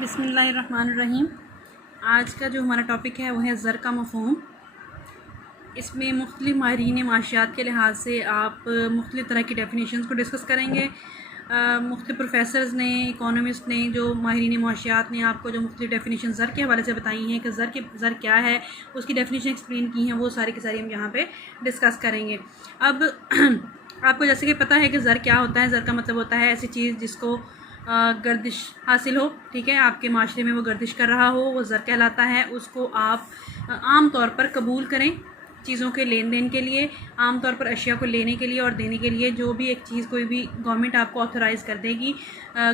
بسم اللہ الرحمن الرحیم۔ آج کا جو ہمارا ٹاپک ہے وہ ہے زر کا مفہوم۔ اس میں مختلف ماہرین معاشیات کے لحاظ سے آپ مختلف طرح کی ڈیفینیشنز کو ڈسکس کریں گے۔ مختلف پروفیسرز نے، اکانومسٹ نے، جو ماہرین معاشیات نے آپ کو جو مختلف ڈیفینیشن زر کے حوالے سے بتائی ہیں کہ زر کیا ہے، اس کی ڈیفینیشن ایکسپلین کی ہیں، وہ ساری کی ساری ہم یہاں پہ ڈسکس کریں گے۔ اب آپ کو جیسے کہ پتہ ہے کہ زر کیا ہوتا ہے۔ زر کا مطلب ہوتا ہے ایسی چیز جس کو گردش حاصل ہو، ٹھیک ہے، آپ کے معاشرے میں وہ گردش کر رہا ہو، وہ زر کہلاتا ہے۔ اس کو آپ عام طور پر قبول کریں چیزوں کے لین دین کے لیے، عام طور پر اشیاء کو لینے کے لیے اور دینے کے لیے۔ جو بھی ایک چیز کوئی بھی گورنمنٹ آپ کو آتھورائز کر دے گی،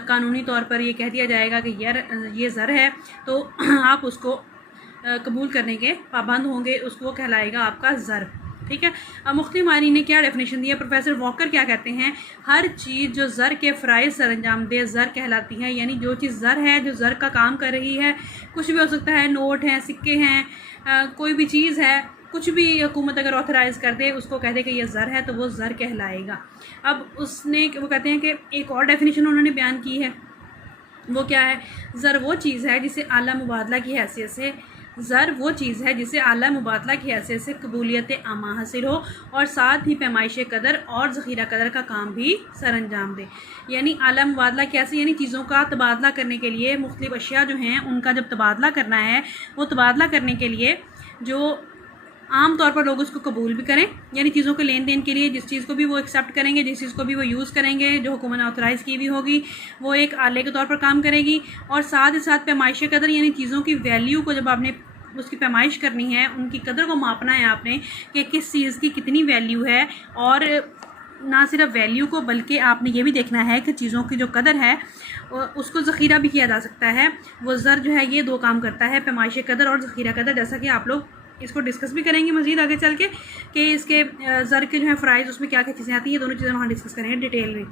قانونی طور پر یہ کہہ دیا جائے گا کہ یار یہ زر ہے، تو آپ اس کو قبول کرنے کے پابند ہوں گے، اس کو کہلائے گا آپ کا زر، ٹھیک ہے۔ اب مختلف ماہرین نے کیا ڈیفینیشن دی ہے۔ پروفیسر واکر کیا کہتے ہیں، ہر چیز جو زر کے فرائض سر انجام دے زر کہلاتی ہے۔ یعنی جو چیز زر ہے، جو زر کا کام کر رہی ہے، کچھ بھی ہو سکتا ہے، نوٹ ہیں، سکے ہیں، کوئی بھی چیز ہے، کچھ بھی حکومت اگر آتھورائز کر دے، اس کو کہہ دے کہ یہ زر ہے، تو وہ زر کہلائے گا۔ اب وہ کہتے ہیں کہ ایک اور ڈیفینیشن انہوں نے بیان کی ہے، وہ کیا ہے، زر وہ چیز ہے جسے اعلیٰ مبادلہ کی حیثیت سے قبولیت عامہ حاصل ہو اور ساتھ ہی پیمائش قدر اور ذخیرہ قدر کا کام بھی سر انجام دے۔ یعنی اعلیٰ مبادلہ کیسے، یعنی چیزوں کا تبادلہ کرنے کے لیے مختلف اشیاء جو ہیں ان کا جب تبادلہ کرنا ہے، وہ تبادلہ کرنے کے لیے جو عام طور پر لوگ اس کو قبول بھی کریں، یعنی چیزوں کے لین دین کے لیے جس چیز کو بھی وہ ایکسیپٹ کریں گے، جس چیز کو بھی وہ یوز کریں گے، جو حکومت نے آتھورائز کی بھی ہوگی، وہ ایک آلے کے طور پر کام کرے گی۔ اور ساتھ ہی ساتھ پیمائش قدر، یعنی چیزوں کی ویلیو کو جب آپ نے اس کی پیمائش کرنی ہے، ان کی قدر کو ماپنا ہے آپ نے کہ کس چیز کی کتنی ویلیو ہے، اور نہ صرف ویلیو کو بلکہ آپ نے یہ بھی دیکھنا ہے کہ چیزوں کی جو قدر ہے اس کو ذخیرہ بھی کیا جا سکتا ہے۔ وہ زر جو ہے یہ دو کام کرتا ہے، پیمائش قدر اور ذخیرہ قدر، جیسا کہ آپ لوگ اس کو ڈسکس بھی کریں گے مزید آگے چل کے کہ اس کے زر کے جو ہے فرائض، اس میں کیا کیا چیزیں آتی ہیں، یہ دونوں چیزیں وہاں ڈسکس کریں گے ڈیٹیل میں۔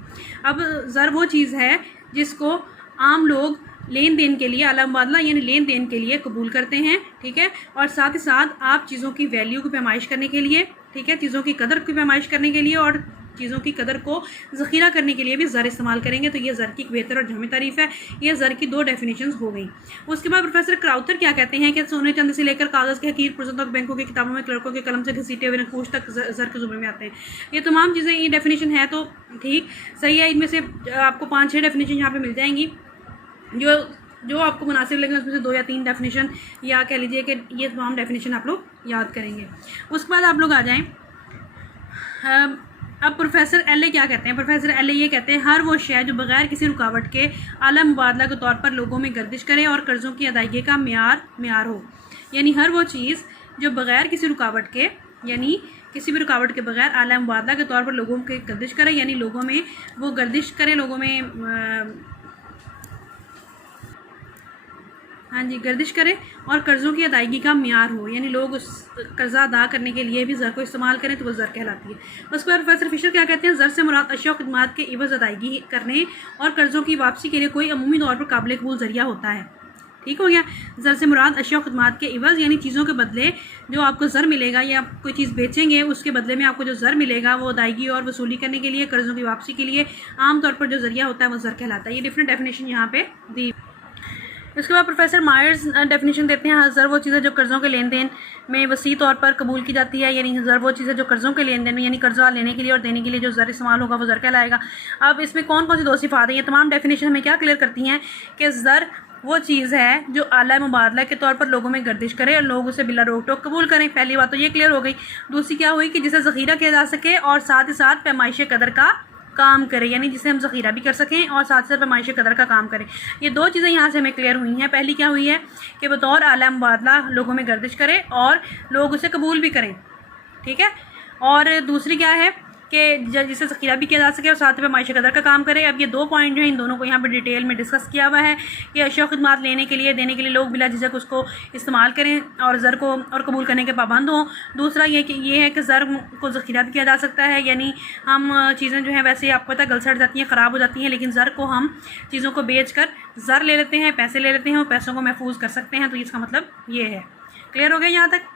اب زر وہ چیز ہے جس کو عام لوگ لین دین کے لیے، اعلیٰ مبادلہ یعنی لین دین کے لیے قبول کرتے ہیں، ٹھیک ہے۔ اور ساتھ ہی ساتھ آپ چیزوں کی ویلیو کی پیمائش کرنے کے لیے، ٹھیک ہے، چیزوں کی قدر کی پیمائش کرنے کے لیے اور چیزوں کی قدر کو ذخیرہ کرنے کے لیے بھی زر استعمال کریں گے۔ تو یہ زر کی ایک بہتر اور جامع تعریف ہے۔ یہ زر کی دو ڈیفینیشنز ہو گئیں۔ اس کے بعد پروفیسر کراؤتھر کیا کہتے ہیں کہ سونے چاندی سے لے کر کاغذ کے حقیر پرزوں تک، بینکوں کی کتابوں میں کلرکوں کے قلم سے گھسیٹے ہوئے نقوش تک زر کے زمرے میں آتے ہیں۔ یہ تمام چیزیں، یہ ڈیفینیشن ہے تو ٹھیک صحیح ہے۔ ان میں سے آپ کو 5-6 ڈیفینیشن یہاں پہ مل جائیں گی، جو آپ کو مناسب لگیں، اس میں سے 2 یا 3 ڈیفینیشن، یا کہہ لیجئے کہ یہ تمام ڈیفینیشن آپ لوگ یاد کریں گے۔ اس کے بعد آپ لوگ آ جائیں، اب پروفیسر ایل اے کیا کہتے ہیں۔ پروفیسر ایل اے یہ کہتے ہیں، ہر وہ شے جو بغیر کسی رکاوٹ کے اعلیٰ مبادلہ کے طور پر لوگوں میں گردش کرے اور قرضوں کی ادائیگی کا معیار ہو۔ یعنی ہر وہ چیز جو بغیر کسی رکاوٹ کے، یعنی کسی بھی رکاوٹ کے بغیر اعلیٰ مبادلہ کے طور پر لوگوں کے گردش کرے، یعنی لوگوں میں وہ گردش کرے، لوگوں میں گردش کرے اور قرضوں کی ادائیگی کا معیار ہو، یعنی لوگ اس قرضہ ادا کرنے کے لیے بھی زر کو استعمال کریں، تو وہ زر کہلاتی ہے۔ اس کے بعد پروفیسر فشر کیا کہتے ہیں، زر سے مراد اشیاء و خدمات کے عوض ادائیگی کرنے اور قرضوں کی واپسی کے لیے کوئی عمومی طور پر قابل قبول ذریعہ ہوتا ہے۔ ٹھیک ہو گیا۔ زر سے مراد اشیاء و خدمات کے عوض، یعنی چیزوں کے بدلے جو آپ کو زر ملے گا، یا کوئی چیز بیچیں گے اس کے بدلے میں آپ کو جو زر ملے گا، وہ ادائیگی اور وصولی کرنے کے لیے، قرضوں کی واپسی کے لیے عام طور پر جو ذریعہ ہوتا ہے وہ زر کہلاتا ہے۔ یہ ڈفرینٹ ڈیفینیشن یہاں پہ دی۔ اس کے بعد پروفیسر مائرز ڈیفینیشن دیتے ہیں، زر وہ چیز ہے جو قرضوں کے لین دین میں وسیع طور پر قبول کی جاتی ہے۔ یعنی زر وہ چیز ہے جو قرضوں کے لین دین میں، یعنی قرضہ لینے کے لیے اور دینے کے لیے جو زر استعمال ہوگا وہ زر کہلائے گا۔ اب اس میں کون کون سی 2 صفات ہیں، یہ تمام ڈیفینیشن ہمیں کیا کلیئر کرتی ہیں کہ زر وہ چیز ہے جو اعلیٰ مبادلہ کے طور پر لوگوں میں گردش کرے اور لوگ اسے بلا روک ٹوک قبول کریں۔ پہلی بات تو یہ کلیئر ہو گئی۔ دوسری کیا ہوئی کہ جسے ذخیرہ کیا جا سکے اور ساتھ ہی ساتھ پیمائش قدر کا کام کرے، یعنی جسے ہم ذخیرہ بھی کر سکیں اور ساتھ ساتھ پیمائش قدر کا کام کریں۔ یہ 2 چیزیں یہاں سے ہمیں کلیئر ہوئی ہیں۔ پہلی کیا ہوئی ہے کہ بطور اعلیٰ مبادلہ لوگوں میں گردش کرے اور لوگ اسے قبول بھی کریں، ٹھیک ہے۔ اور دوسری کیا ہے کہ جسے ذخیرہ بھی کیا جا سکے اور ساتھ میں معاشی قدر کا کام کرے۔ اب یہ 2 پوائنٹ جو ہیں، ان دونوں کو یہاں پہ ڈیٹیل میں ڈسکس کیا ہوا ہے کہ اشیاء و خدمات لینے کے لیے، دینے کے لیے لوگ بلا جھجک اس کو استعمال کریں اور زر کو اور قبول کرنے کے پابند ہوں۔ دوسرا یہ ہے کہ زر کو ذخیرہ بھی کیا جا سکتا ہے، یعنی ہم چیزیں جو ہیں ویسے آپ کو پتہ گل سڑ جاتی ہیں، خراب ہو جاتی ہیں، لیکن زر کو ہم چیزوں کو بیچ کر زر لے لیتے ہیں، پیسے لے لیتے ہیں اور پیسوں کو محفوظ کر سکتے ہیں۔ تو اس کا مطلب یہ ہے۔ کلیئر ہو گیا یہاں تک؟